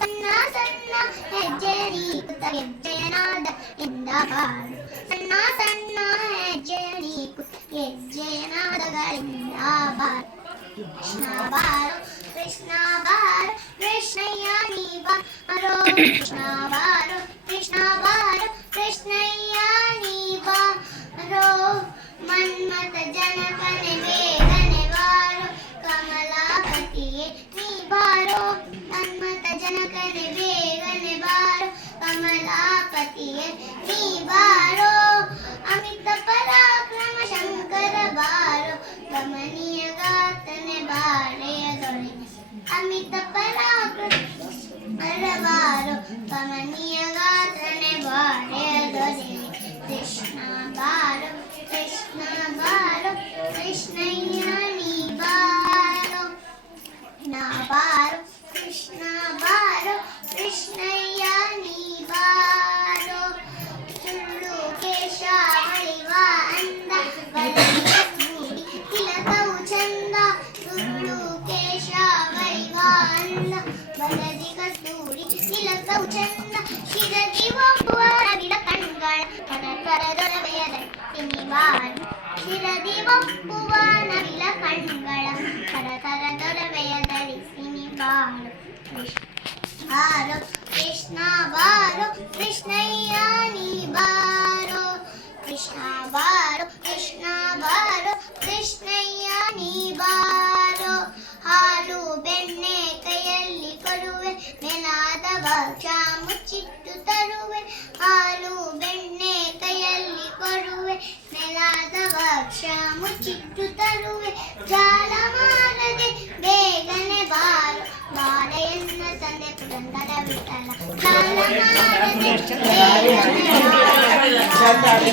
ಸಣ್ಣ ಸಣ್ಣ ಹೆಜ್ಜೆ ನೀಕುತ್ತ ಹೆಜ್ಜೆಯನಾದ ಇಂದ ಬಾರೋ ಸಣ್ಣ ಸಣ್ಣ ಹೆಜ್ಜೆ ನೀಕುತ್ತ ಹೆಜ್ಜೆಯನಾದಗಳಿಂದ ಬಾರೋ ಕೃಷ್ಣ ಬಾರೋ ಕೃಷ್ಣ ಬಾರೋ ಕೃಷ್ಣಯ್ಯ ನೀ ಬಾರೋ ಕೃಷ್ಣ ಬಾರೋ ಜನಕನೆ ಬೇಗನೆ ಬಾರೋ, ಕಮಲಾಪತಿಯೇ ನೀ ಬಾರೋ ಅಮಿತ ಪರಾಕ್ರಮ ಶಂಕರ ಬಾರೋ ಗಮನೀಯ ಗಾತನೆ ಬಾಳೆಯ ದೊರೆ. ಅಮಿತ ಪರಾಕ್ರಮ ಬಾರೋ ಗಮನೀಯ ಗಾತನೆ ಬಾಳೆಯ ದೊರೆ. ಕೃಷ್ಣ ಬಾರೋ ಕೃಷ್ಣ ಬಾರೋ, ಕೃಷ್ಣಯ್ಯ ചെന്ന വലരികൾ തൂഴി നിലത്തൗ ചെന്ന ശിരതി വിള കൺകൾ കടൽക്കരതൊരവേദ തിനിവാൻ ശിരതി വപ്പുവാന വില കൺകൾ കടതരതൊരവേദരി സിനിവാൻ ആരോ ಭಕ್ಷ ಮುಚ್ಚಿಟ್ಟು ತರುವೆ ಜಾಲ ಮಾರದೆ ಬೇಗನೆ ಬಾರು ಬಾಳೆಯನ್ನ ತಂದೆ ಪುರಂದರ ಬಿಟ್ಟಲ್ಲ ಜಾಲ ಮಾರದೆ ಬೇಗನೆ ಬಾರು.